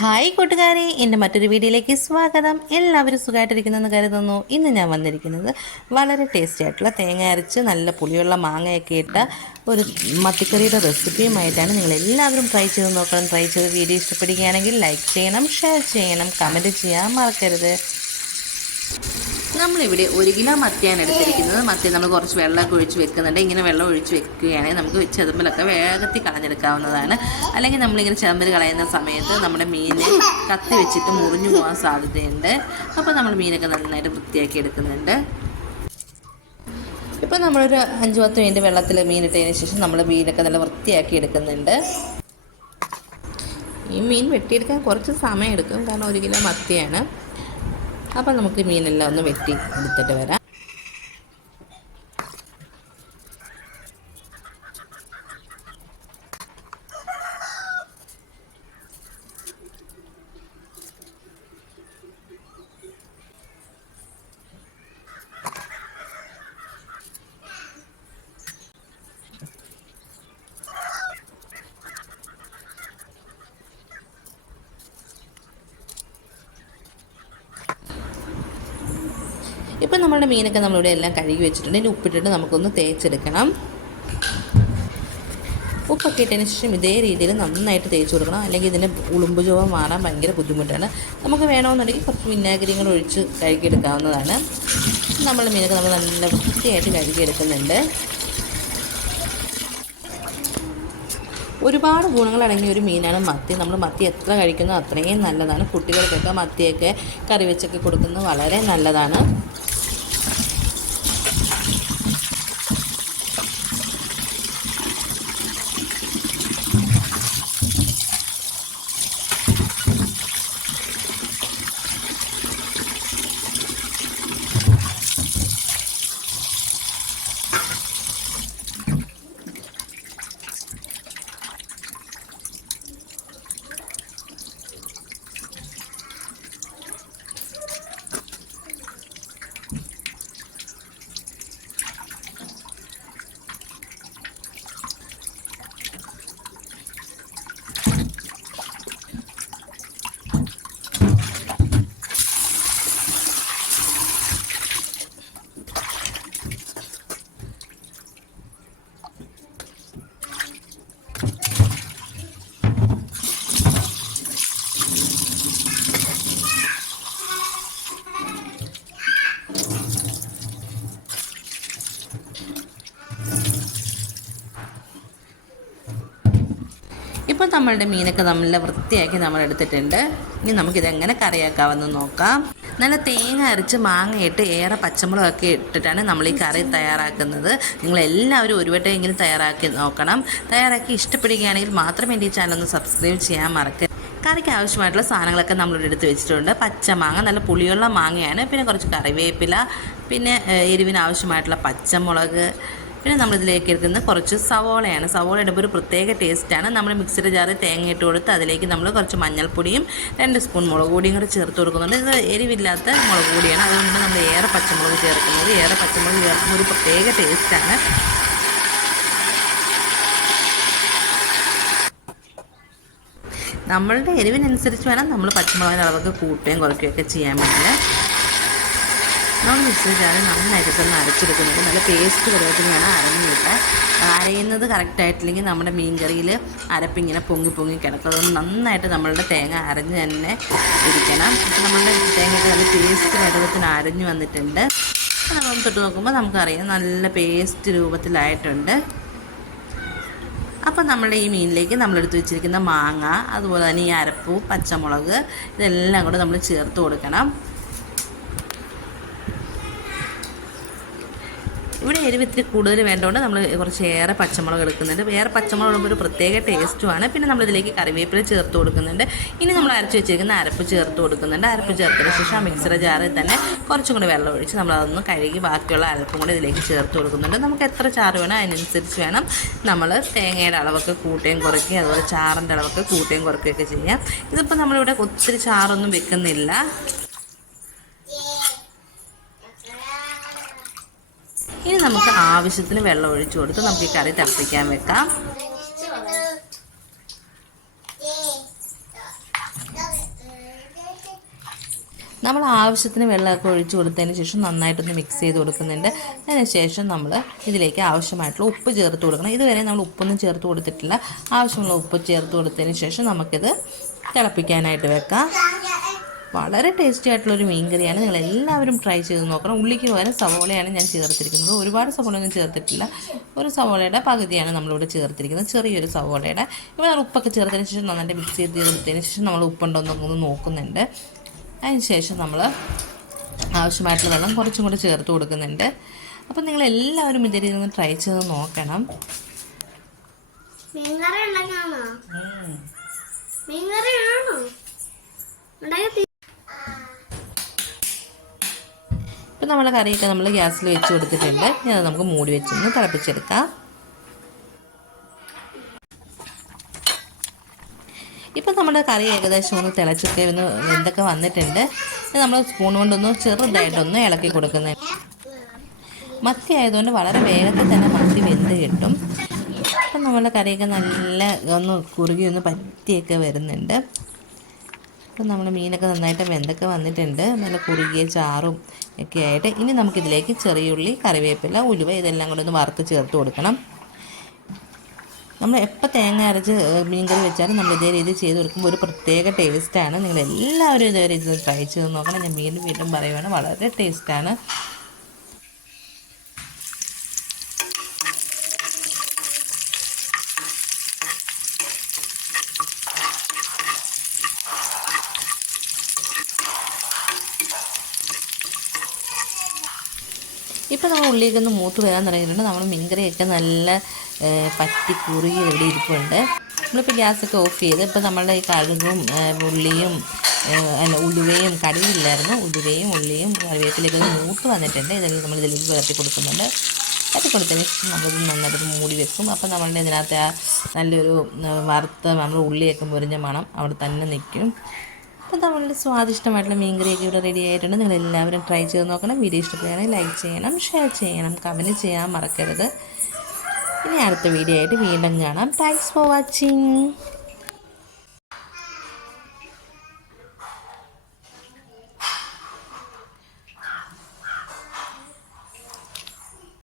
Hi കൂട്ടുകാരെ എന്റെ മറ്റൊരു വീഡിയോയിലേക്ക് സ്വാഗതം. എല്ലാവരും സുഖമായിട്ടിരിക്കുന്നെന്ന് കരുതുന്നു. ഇന്ന് ഞാൻ വന്നിരിക്കുന്നത് വളരെ ടേസ്റ്റി ആയിട്ടുള്ള തേങ്ങ അരച്ച് നല്ല പുളിയുള്ള മാങ്ങയൊക്കെ ഇട്ട ഒരു മത്തിക്കറിയുടെ റെസിപ്പിയുമായിട്ടാണ് നിങ്ങൾ എല്ലാവരും ട്രൈ ചെയ്ത് നോക്കണം ട്രൈ ചെയ്ത് വീഡിയോ ഇഷ്ടപ്പെടുകയാണെങ്കിൽ ലൈക്ക് ചെയ്യണം ഷെയർ ചെയ്യണം കമന്റ് ചെയ്യാൻ മറക്കരുത്. നമ്മളിവിടെ ഒരു കിലോ മത്തിയാണ് എടുത്തിരിക്കുന്നത്. മത്തി നമ്മൾ കുറച്ച് വെള്ളമൊക്കെ ഒഴിച്ച് വെക്കുന്നുണ്ട്. ഇങ്ങനെ വെള്ളം ഒഴിച്ച് വെക്കുകയാണെങ്കിൽ നമുക്ക് ചെതുമ്പലൊക്കെ വേഗത്തിൽ കളഞ്ഞെടുക്കാവുന്നതാണ്. അല്ലെങ്കിൽ നമ്മളിങ്ങനെ ചെതുമ്പൽ കളയുന്ന സമയത്ത് നമ്മുടെ മീൻ കത്തി വെച്ചിട്ട് മുറിഞ്ഞു പോകാൻ സാധ്യതയുണ്ട്. അപ്പോൾ നമ്മൾ മീനൊക്കെ നന്നായിട്ട് വൃത്തിയാക്കി എടുക്കുന്നുണ്ട്. ഇപ്പോൾ നമ്മളൊരു അഞ്ച് പത്ത് മിനിറ്റ് വെള്ളത്തിൽ മീനിട്ടതിന് ശേഷം നമ്മൾ മീനൊക്കെ നല്ല വൃത്തിയാക്കി എടുക്കുന്നുണ്ട്. ഈ മീൻ വെട്ടിയെടുക്കാൻ കുറച്ച് സമയം എടുക്കും കാരണം ഒരു കിലോ മത്തിയാണ്. അപ്പോൾ നമുക്ക് മീനെല്ലാം ഒന്ന് വെട്ടി എടുത്തിട്ട് വരാം. ഇപ്പം നമ്മുടെ മീനൊക്കെ നമ്മളിവിടെ എല്ലാം കഴുകി വെച്ചിട്ടുണ്ട്. ഇനി ഉപ്പിട്ടിട്ട് നമുക്കൊന്ന് തേച്ചെടുക്കണം. ഉപ്പൊക്കെ ഇട്ടതിന് ശേഷം ഇതേ രീതിയിൽ നന്നായിട്ട് തേച്ച് കൊടുക്കണം. അല്ലെങ്കിൽ ഇതിന്റെ ഉളുമ്പ് ചുവ മാറാൻ ഭയങ്കര ബുദ്ധിമുട്ടാണ്. നമുക്ക് വേണമെന്നുണ്ടെങ്കിൽ കുറച്ച് വിനാഗിരിയും കൂടെ ഒഴിച്ച് കഴുകിയെടുക്കാവുന്നതാണ്. നമ്മൾ മീനൊക്കെ നമ്മൾ നല്ല വൃത്തിയായിട്ട് കഴുകിയെടുക്കുന്നുണ്ട്. ഒരുപാട് ഗുണങ്ങളടങ്ങിയ ഒരു മീനാണ് മത്തി. നമ്മൾ മത്തി എത്ര കഴിക്കുന്നോ അത്രയും നല്ലതാണ്. കുട്ടികൾക്കൊക്കെ മത്തിയൊക്കെ കറി വെച്ചൊക്കെ കൊടുക്കുന്നത് വളരെ നല്ലതാണ്. ഇപ്പോൾ നമ്മളുടെ മീനൊക്കെ നമ്മൾ വൃത്തിയാക്കി നമ്മൾ എടുത്തിട്ടുണ്ട് ഇനി നമുക്കിതെങ്ങനെ കറിയാക്കാമെന്ന് നോക്കാം. നല്ല തേങ്ങ അരച്ച് മാങ്ങയിട്ട് ഏറെ പച്ചമുളകൊക്കെ ഇട്ടിട്ടാണ് നമ്മൾ ഈ കറി തയ്യാറാക്കുന്നത്. നിങ്ങൾ എല്ലാവരും ഒരു വട്ടമെങ്കിലും തയ്യാറാക്കി നോക്കണം. തയ്യാറാക്കി ഇഷ്ടപ്പെടുകയാണെങ്കിൽ മാത്രം എന്റെ ഈ ചാനൽ ഒന്ന് സബ്സ്ക്രൈബ് ചെയ്യാൻ മറക്കരുത് കറിക്ക് ആവശ്യമായിട്ടുള്ള സാധനങ്ങളൊക്കെ നമ്മളിവിടെ എടുത്ത് വെച്ചിട്ടുണ്ട്. പച്ചമാങ്ങ നല്ല പുളിയുള്ള മാങ്ങയാണ്. പിന്നെ കുറച്ച് കറിവേപ്പില പിന്നെ എരിവിന് ആവശ്യമായിട്ടുള്ള പച്ചമുളക് പിന്നെ നമ്മളിതിലേക്ക് എടുക്കുന്നത് കുറച്ച് സവോളയാണ്. സവോള ഇടുമ്പോൾ ഒരു പ്രത്യേക ടേസ്റ്റാണ്. നമ്മൾ മിക്സിയുടെ ജാറിൽ തേങ്ങ ഇട്ട് കൊടുത്ത് അതിലേക്ക് നമ്മൾ കുറച്ച് മഞ്ഞൾപ്പൊടിയും രണ്ട് സ്പൂൺ മുളക് പൊടിയും കൂടെ ചേർത്ത് കൊടുക്കുന്നുണ്ട്. ഇത് എരിവില്ലാത്ത മുളക് പൊടിയാണ്. അതുകൊണ്ട് നമ്മൾ ഏറെ പച്ചമുളക് ചേർക്കുന്നത്. ഏറെ പച്ചമുളക് ചേർക്കുമ്പോൾ ഒരു പ്രത്യേക ടേസ്റ്റാണ്. നമ്മളുടെ എരിവിനനുസരിച്ച് വേണം നമ്മൾ പച്ചമുളകിന്റെ അളവൊക്കെ കൂട്ടുകയും കുറയ്ക്കുകയൊക്കെ ചെയ്യാൻ വേണ്ടി നമ്മൾ മിക്സി ജാറിൽ നന്നായിട്ട് ഒന്ന് അരച്ചെടുക്കുന്നത് നല്ല പേസ്റ്റ് പരുവത്തിനാണ് അരഞ്ഞു കിട്ടാൻ അരയുന്നത് കറക്റ്റായിട്ടില്ലെങ്കിൽ നമ്മുടെ മീൻ കറിയിൽ അരപ്പിങ്ങനെ പൊങ്ങി പൊങ്ങി കിടക്കും. അതുകൊണ്ട് നന്നായിട്ട് നമ്മളുടെ തേങ്ങ അരഞ്ഞ് തന്നെ ഇരിക്കണം. അപ്പം നമ്മളുടെ തേങ്ങയൊക്കെ നല്ല പേസ്റ്റ് പരുവത്തിന് അരഞ്ഞു വന്നിട്ടുണ്ട്. നമ്മൾ തൊട്ട് നോക്കുമ്പോൾ നമുക്കറിയാം നല്ല പേസ്റ്റ് രൂപത്തിലായിട്ടുണ്ട്. അപ്പം നമ്മുടെ ഈ മീനിലേക്ക് നമ്മളെടുത്ത് വെച്ചിരിക്കുന്ന മാങ്ങ അതുപോലെ തന്നെ ഈ അരപ്പ് പച്ചമുളക് ഇതെല്ലാം കൂടെ നമ്മൾ ചേർത്ത് കൊടുക്കണം. ഇവിടെ എരിവ് ഇത്തിരി കൂടുതൽ വേണ്ടതുകൊണ്ട് നമ്മൾ കുറച്ച് ഏറെ പച്ചമുളക് എടുക്കുന്നുണ്ട്. വേറെ പച്ചമുളക് ഒരു പ്രത്യേക ടേസ്റ്റുമാണ്. പിന്നെ നമ്മളിതിലേക്ക് കറിവേപ്പില ചേർത്ത് കൊടുക്കുന്നുണ്ട്. ഇനി നമ്മൾ അരച്ച് വെച്ചിരിക്കുന്ന അരപ്പ് ചേർത്ത് കൊടുക്കുന്നുണ്ട്. അരപ്പ് ചേർത്തതിന് ശേഷം ആ മിക്സറെ ജാറിൽ തന്നെ കുറച്ചും കൂടി വെള്ളം ഒഴിച്ച് നമ്മൾ അതൊന്ന് കഴുകി ബാക്കിയുള്ള അരപ്പും കൂടി ഇതിലേക്ക് ചേർത്ത് കൊടുക്കുന്നുണ്ട്. നമുക്ക് എത്ര ചാറ് വേണം അതിനനുസരിച്ച് വേണം നമ്മൾ തേങ്ങയുടെ അളവൊക്കെ കൂട്ടുകയും കുറയ്ക്കുകയും അതുപോലെ ചാറിന്റെ അളവൊക്കെ കൂട്ടുകയും കുറയ്ക്കുകയൊക്കെ ചെയ്യാം. ഇതിപ്പോൾ നമ്മളിവിടെ ഒത്തിരി ചാറൊന്നും വെക്കുന്നില്ല. ഇനി നമുക്ക് ആവശ്യത്തിന് വെള്ളം ഒഴിച്ചു കൊടുത്ത് നമുക്ക് ഈ കറി തിളപ്പിക്കാൻ വെക്കാം. നമ്മൾ ആവശ്യത്തിന് വെള്ളമൊക്കെ ഒഴിച്ചു കൊടുത്തതിന് ശേഷം നന്നായിട്ടൊന്ന് മിക്സ് ചെയ്ത് കൊടുക്കുന്നുണ്ട്. അതിന് ശേഷം നമ്മൾ ഇതിലേക്ക് ആവശ്യമായിട്ടുള്ള ഉപ്പ് ചേർത്ത് കൊടുക്കണം. ഇതുവരെ നമ്മൾ ഉപ്പൊന്നും ചേർത്ത് കൊടുത്തിട്ടില്ല. ആവശ്യമുള്ള ഉപ്പ് ചേർത്ത് കൊടുത്തതിന് ശേഷം നമുക്കിത് തിളപ്പിക്കാനായിട്ട് വെക്കാം. വളരെ ടേസ്റ്റി ആയിട്ടുള്ളൊരു മീൻ കറിയാണ്. നിങ്ങൾ എല്ലാവരും ട്രൈ ചെയ്ത് നോക്കണം. ഉള്ളിക്ക് പകരം സവോളയാണ് ഞാൻ ചേർത്തിരിക്കുന്നത്. ഒരുപാട് സവോള സവോളയൊന്നും ചേർത്തിട്ടില്ല. ഒരു സവോളയുടെ പകുതിയാണ് നമ്മളിവിടെ ചേർത്തിരിക്കുന്നത്. ചെറിയൊരു സവോളയുടെ. ഇവിടെ ഉപ്പൊക്കെ ചേർത്തതിന് ശേഷം നന്നായിട്ട് മിക്സ് ചെയ്ത് ചേർത്തതിന് ശേഷം നമ്മൾ ഉപ്പുണ്ടോ എന്നൊന്ന് നോക്കുന്നുണ്ട്. അതിന് ശേഷം നമ്മൾ ആവശ്യമായിട്ടുള്ള വെള്ളം കുറച്ചും കൂടി ചേർത്ത് കൊടുക്കുന്നുണ്ട്. അപ്പം നിങ്ങൾ എല്ലാവരും ഇതേ രീതിയിൽ ഒന്ന് ട്രൈ ചെയ്ത് നോക്കണം. മീൻകറി ഉണ്ടാക്കാണോ മീൻകറി ആണോ? ഇപ്പം നമ്മുടെ കറിയൊക്കെ നമ്മൾ ഗ്യാസിൽ വെച്ച് കൊടുത്തിട്ടുണ്ട്. ഇനി അത് നമുക്ക് മൂടി വെച്ചൊന്ന് തിളപ്പിച്ചെടുക്കാം. ഇപ്പം നമ്മുടെ കറി ഏകദേശം ഒന്ന് തിളച്ചൊക്കെ ഒന്ന് എന്തൊക്കെ വന്നിട്ടുണ്ട്. നമ്മൾ സ്പൂൺ കൊണ്ടൊന്ന് ചെറുതായിട്ടൊന്ന് ഇളക്കി കൊടുക്കുന്നത്. മത്തി ആയതുകൊണ്ട് വളരെ വേഗത്തിൽ തന്നെ മത്തി വെന്ത് കിട്ടും. അപ്പം നമ്മുടെ കറിയൊക്കെ നല്ല ഒന്ന് കുറുകി ഒന്ന് പറ്റിയൊക്കെ വരുന്നുണ്ട്. അപ്പം നമ്മുടെ മീനൊക്കെ നന്നായിട്ട് വെന്തൊക്കെ വന്നിട്ടുണ്ട്. നല്ല കുറുകിയ ചാറും ഒക്കെ ആയിട്ട് ഇനി നമുക്കിതിലേക്ക് ചെറിയുള്ളി കറിവേപ്പില ഉലുവ ഇതെല്ലാം കൂടെ ഒന്ന് വറുത്ത് ചേർത്ത് കൊടുക്കണം. നമ്മൾ എപ്പോൾ തേങ്ങ അരച്ച് മീൻകറി വെച്ചാലും നമ്മൾ ഇതേ രീതിയിൽ ചെയ്ത് കൊടുക്കുമ്പോൾ ഒരു പ്രത്യേക ടേസ്റ്റാണ് നിങ്ങൾ എല്ലാവരും ഇതേ രീതി ട്രൈ ചെയ്ത് നോക്കണം. ഞാൻ വീണ്ടും വീണ്ടും പറയുവാണ് വളരെ ടേസ്റ്റാണ് ഇപ്പം നമ്മൾ ഉള്ളിലേക്ക് ഒന്ന് മൂത്ത് വരാൻ തുടങ്ങിയിട്ടുണ്ട്. നമ്മൾ മീൻകറിയൊക്കെ നല്ല പറ്റി കുറുകി ഇവിടെ ഇരിപ്പുണ്ട്. നമ്മളിപ്പോൾ ഗ്യാസൊക്കെ ഓഫ് ചെയ്ത് ഇപ്പോൾ നമ്മളുടെ ഈ കഴുകും ഉള്ളിയും അല്ല ഉലുവയും കടുകില്ലായിരുന്നു. ഉലുവയും ഉള്ളിയും കറിവേപ്പിലേക്ക് ഒന്ന് മൂത്ത് വന്നിട്ടുണ്ട്. ഇതെല്ലാം നമ്മൾ ഇതിലേക്ക് വിളത്തി കൊടുക്കുന്നുണ്ട്. വിളത്തി കൊടുത്തതിന് ശേഷം നമ്മളിത് നന്നായിട്ട് മൂടി വെക്കും. അപ്പോൾ നമ്മളുടെ ഇതിനകത്ത് ആ നല്ലൊരു വറുത്ത നമ്മൾ ഉള്ളിയൊക്കെ മുരിഞ്ഞ മണം അവിടെ തന്നെ നിൽക്കും. അപ്പോൾ നമ്മളുടെ സ്വാദിഷ്ടമായിട്ടുള്ള മീൻകറിയൊക്കെ ഇവിടെ റെഡി ആയിട്ടുണ്ട്. നിങ്ങൾ എല്ലാവരും ട്രൈ ചെയ്ത് നോക്കണം. വീഡിയോ ഇഷ്ടപ്പെടുകയാണെങ്കിൽ ലൈക്ക് ചെയ്യണം ഷെയർ ചെയ്യണം കമന്റ് ചെയ്യാൻ മറക്കരുത്. ഇനി അടുത്ത വീഡിയോ ആയിട്ട് വീണ്ടും കാണാം. Thanks for watching